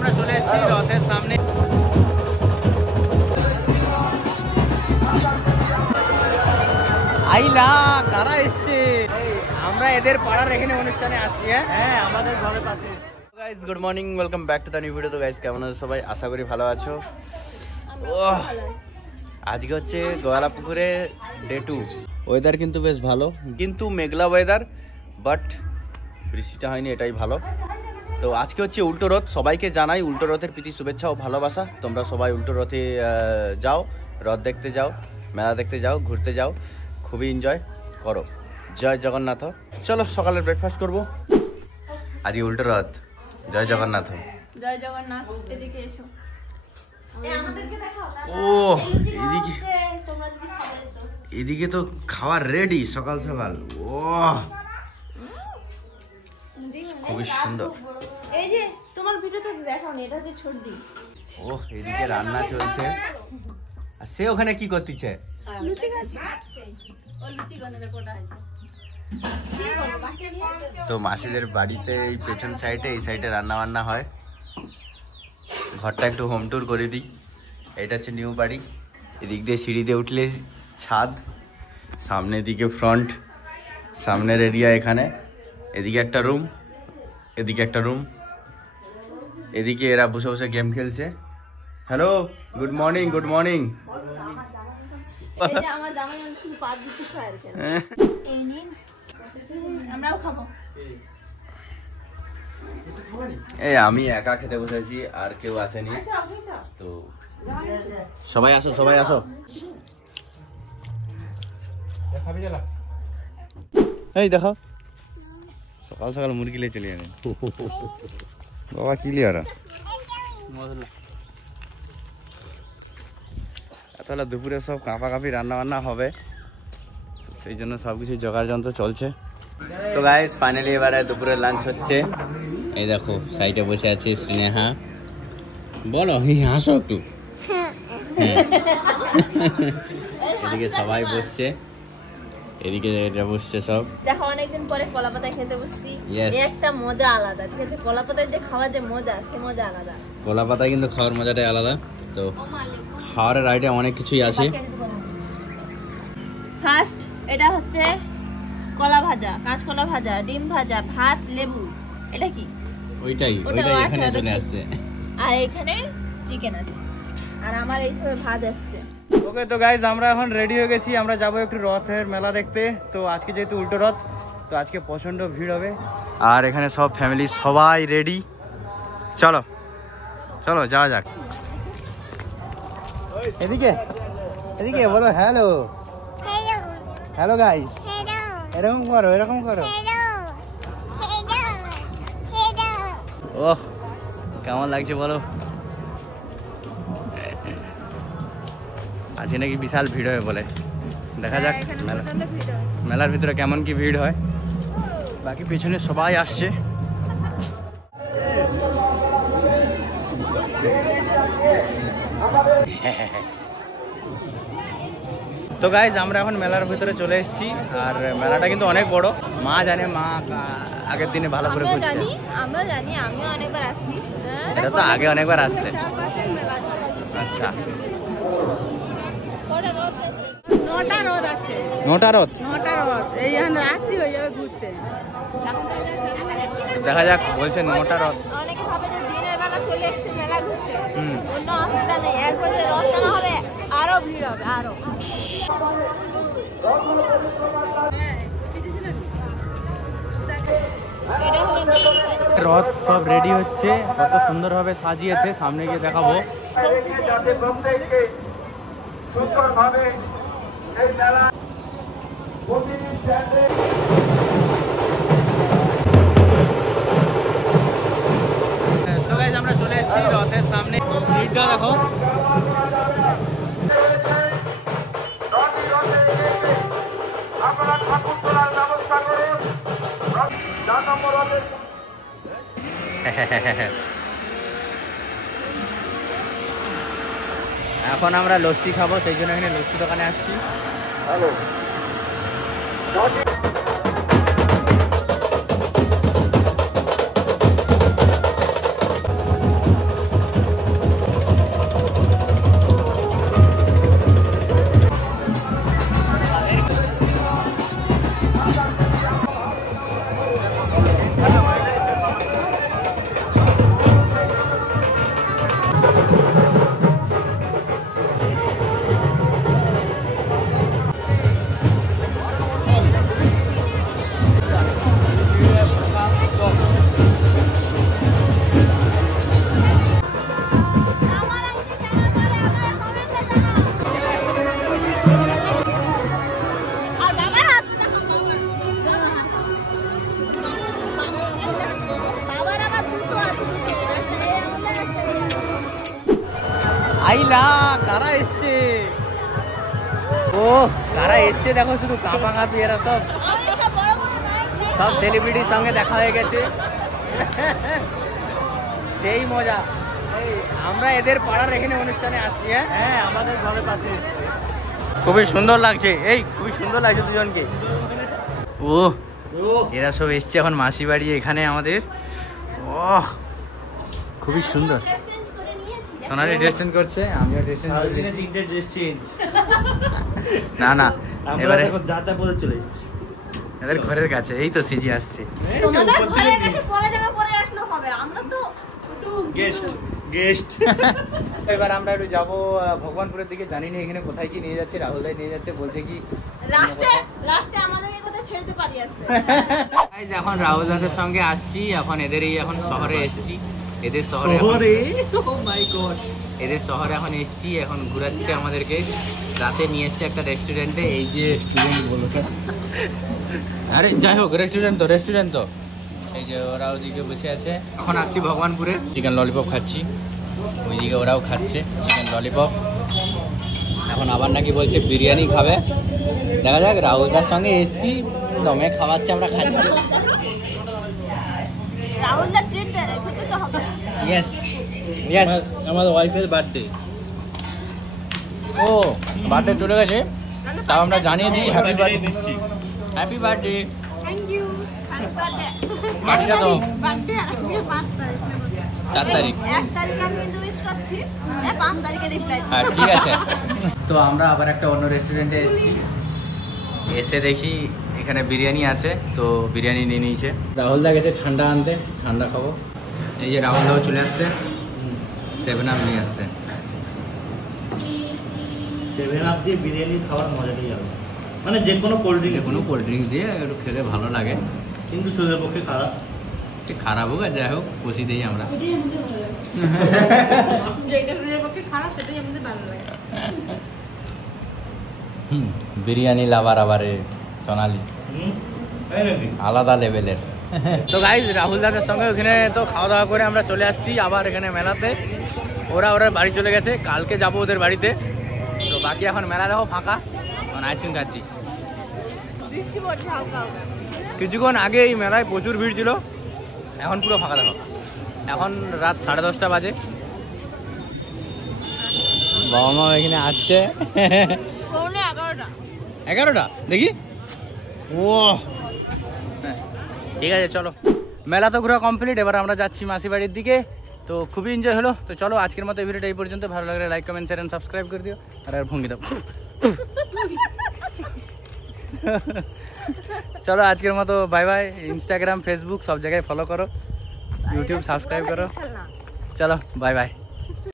আমরা চলে এসেছি রথের সামনে। আইলা কারা এসছে? আমরা এদের পাড়ার এখানে অনুষ্ঠানে আসছি। হ্যাঁ আমাদের ঘরের পাশে। Guys good morning, welcome back to the new video. তো গাইস কেমন আছো সবাই? আশা করি ভালো আছো। আজকে হচ্ছে গোয়ালাপুকুরে ডে 2। ওয়েদার কিন্তু বেশ ভালো, কিন্তু মেঘলা ওয়েদার, বাট বৃষ্টিটা হয়নি, এটাই ভালো। তো আজকে হচ্ছে উল্টো রথ। সবাইকে জানাই উল্টো রথের প্রীতি শুভেচ্ছা ও ভালোবাসা। তোমরা সবাই উল্টো রথে যাও, রথ দেখতে যাও, মেলা দেখতে যাও, ঘুরতে যাও, খুবই এনজয় করো। জয় জগন্নাথ। চলো সকালে ব্রেকফাস্ট করবো। আজকে উল্টো রথ। জয় জগন্নাথ। জয় জগন্নাথ। এদিকে এসো। ও এদিকে তো খাবার রেডি সকাল সকাল। ও খুবই সুন্দর। এই যে তোমার ভিডিওতে দেখাওনি, এটা হচ্ছে ছোটদি। ও এদিকে রান্না চলছে, আর সে ওখানে কি করতেছে? লুচি খাচ্ছে। ও লুচি গনে কোটা আছে। তো মাসিদের বাড়িতে এই পেছন সাইডে, এই সাইডে রান্না বান্না হয়। ঘরটা একটু হোম ট্যুর করে দিই। এটা হচ্ছে নিউ বাড়ি। এদিক দিয়ে সিঁড়ি দিয়ে উঠলে ছাদ, সামনের দিকে ফ্রন্ট, সামনের এরিয়া এখানে। এদিকে একটা রুম, এদিকে একটা রুম। এদিকে এরা বসে বসে গেম খেলছে। Hello, good morning, good morning. আমার জামাই শুধু পাত দিতে চায়। এই নিন, আমরাও খাবো। এই আমি একা খেতে বসেছি, আর কেউ আসেনি। তো সবাই আসো, সবাই আসো। এই দেখো সকাল সকাল মুরগি লিয়ে চলে যাবে বাবা। ক্লিয়ার তাহলে দুপুরে সব কাঁপাকাঁপি রান্না বান্না হবে, সেই জন্য সবকিছু জোগাড় যন্ত্র চলছে। তো গাইস ফাইনালি এবারে দুপুরের লাঞ্চ হচ্ছে। এই দেখো সাইডে বসে আছে স্নেহা। বলো হাসো একটু। এদিকে সবাই বসছে, এদিকে এটা বসছে সব। দেখো অনেকদিন পরে কলা পাতায় খেতে বসছি। একটা মজা আলাদা, ঠিক আছে? কলা পাতায় যে খাওয়ার যে মজা, সে মজা আলাদা। কলা পাতায় কিন্তু খাওয়ার মজাটাই আলাদা। তো খাওয়ার আইটেম অনেক কিছুই আছে। ফার্স্ট এটা হচ্ছে কলা ভাজা, কাঁচকলা ভাজা, ডিম ভাজা, ভাত, লেবু। এটা কি? ওইটাই এখানে চলে আসছে। আর এখানে চিকেন আছে, আর আমার এই সবে ভাত আসছে। ওকে তো গাইজ আমরা এখন রেডি হয়ে গেছি। আমরা যাবো একটু রথের মেলা দেখতে। তো আজকে যেহেতু উল্টো রথ, তো আজকে প্রচন্ড ভিড় হবে। আর এখানে সব ফ্যামিলি সবাই রেডি। চলো চলো যাওয়া যাক। এদিকে এদিকে বলো হ্যালো। হ্যালো গাইজ, এরকম করো, এরকম করো। ওহ কেমন লাগছে বলো? আজকে নাকি বিশাল ভিড় হয় বলে। দেখা যাক মেলার ভিতরে কেমন কি ভিড় হয়। বাকি পেছনে সবাই আসছে। তো গাইজ আমরা এখন মেলার ভিতরে চলে এসেছি। আর মেলাটা কিন্তু অনেক বড়। মা জানে, মা আগের দিনে ভালো করে ঘুরছে। আমরা জানি, আমিও অনেকবার আসছি। এটা তো আগে অনেকবার আসছে। আচ্ছা, নটা রথ আছে। নটা রথ? নটা রথ। এই রাত্রি হয়ে যাবে ঘুরতে। দেখা যাক, বলছে নটা রথ। অনেকে ভাবে যে দিনের বেলা চলে এসছে মেলা ঘুরতে। অন্য অসুবিধা নেই, একবারে রথ টানা হবে, আরো ভিড় হবে আরো। রথ সব রেডি হচ্ছে, কত সুন্দর ভাবে সাজিয়েছে। সামনে গিয়ে দেখাবো। তো গাইস আমরা চলে এসেছি রথের সামনে। ভিড়টা দেখো। এখন আমরা লস্যি খাবো, সেই জন্য এখানে লস্যি দোকানে আসছি। আইলা কারা এসছে, ও কারা এসছে দেখো, শুধু কাঁপা কাঁপি এরা সব, সব সেলিব্রিটির সঙ্গে দেখা হয়ে গেছে। সেই মজা, আমরা এদের পাড়ার এখানে অনুষ্ঠানে আসছি। হ্যাঁ আমাদের ঘরের পাশে এসছে, খুবই সুন্দর লাগছে, এই খুবই সুন্দর লাগছে দুজনকে। ও এরা সব এসছে এখন মাসি বাড়ি এখানে আমাদের। ও খুবই সুন্দর। সোনালি ড্রেস চেঞ্জ করছে, আমিও ড্রেস চেঞ্জ করছি। তিনটে ড্রেস চেঞ্জ, না না এবারে যাতা পরে চলে এসেছি এদের ঘরের কাছে, এই তো সিজি আসছে। তোমাদের ঘরের কাছে পরে যাবে, পরে আসলে হবে, আমরা তো গেস্ট গেস্ট। এবার আমরা একটু যাবো ভগবানপুরের দিকে, জানি না এখানে কোথায় কি নিয়ে যাচ্ছে, রাহুল দাই নিয়ে যাচ্ছে, বলছে কি লাস্টে আমাদেরকে কোথায় ছেড়ে দিতে পারি আসবে। এখন রাহুল দাদের সঙ্গে আসছি, এখন এখন শহরে এসছি, এদের শহরে ও মাই গড, এদের শহরে এখন এসছি, এখন ঘুরাচ্ছে আমাদেরকে। রাতে নিয়ে এসছে একটা রেস্টুরেন্টে, এই যে রেস্টুরেন্ট বলো, আরে যাই হোক রেস্টুরেন্ট তো এই যে ওরা ওদিকে বসে আছে। এখন আসছি ভগবানপুরে, চিকেন ললিপপ খাচ্ছি, ওইদিকে ওরাও খাচ্ছে চিকেন ললিপপ। এখন আবার নাকি বলছে বিরিয়ানি খাবে, দেখা যাক। রাহুলদার সঙ্গে এসছি, দমে খাওয়াচ্ছে, আমরা খাচ্ছি। রাহুলদা ট্রিট দেয়, খেতে তো হবে। ইয়েস ইয়েস, আমাদের ওয়াইফের বার্থডে। ও বার্থডে চলে গেছে, তাও আমরা জানিয়ে দিই হ্যাপি বার্থডে দিচ্ছি। Happy birthday. Thank you. বার্থডেটা তো বার্থডে আজকে 5 তারিখ, 4 তারিখ। 1 তারিখে আমি কিন্তু উইশ করছি, 5 তারিখে রিপ্লাই। হ্যাঁ ঠিক আছে। তো আমরা আবার একটা অন্য রেস্টুরেন্টে এসেছি, এসে দেখি এখানে বিরিয়ানি আছে, তো বিরিয়ানি নিয়ে নিয়েছে। রাহুল দা গেছে ঠান্ডা আনতে, ঠান্ডা খাবো। এই যে রাহুল দাও চলে আসছে, 7 আপ নিয়ে আসছে। 7 আপ দিয়ে বিরিয়ানি খাওয়ার মজাটাই আলাদা, মানে যে কোনো কোল্ড ড্রিঙ্ক, কোনো কোল্ড ড্রিঙ্ক দিয়ে একটু খেলে ভালো লাগে, কিন্তু শরীরের পক্ষে খারাপ। সে খারাপ হোক আর যাই হোক বসি দিই আমরা। যেটা শরীরের পক্ষে খারাপ সেটাই আমাদের ভালো লাগে। বিরিয়ানি লাভার আবারে সোনালি, তাই নাকি? আলাদা লেভেলের। তো গাইজ রাহুল দাদের সঙ্গে ওখানে তো খাওয়া দাওয়া করে আমরা চলে আসছি আবার এখানে মেলাতে। ওরা বাড়ি চলে গেছে, কালকে যাবো ওদের বাড়িতে। তো বাকি এখন মেলা দেখো ফাঁকা, এখন আইসক্রিম খাচ্ছি। বৃষ্টি পড়ছে হালকা হালকা। কিছুক্ষণ আগে এই মেলায় প্রচুর ভিড় ছিল, এখন পুরো ফাঁকা দেখো। এখন রাত 10:30 বাজে, বাবা মা এখানে আসছে। 11টা দেখি, ও ঠিক আছে চলো। মেলা তো ঘোরা কমপ্লিট, এবার আমরা যাচ্ছি মাসি বাড়ির দিকে। তো খুবই এনজয় হলো। তো চলো আজকের মতো এই ভিডিওটা এই পর্যন্ত। ভালো লাগলে like comment share and subscribe করে দিও, আর ভঙ্গি দাও। চলো আজকের মতো বাই বাই। ইনস্টাগ্রাম ফেসবুক সব জায়গায় ফলো করো, ইউটিউব সাবস্ক্রাইব করো। চলো বাই বাই।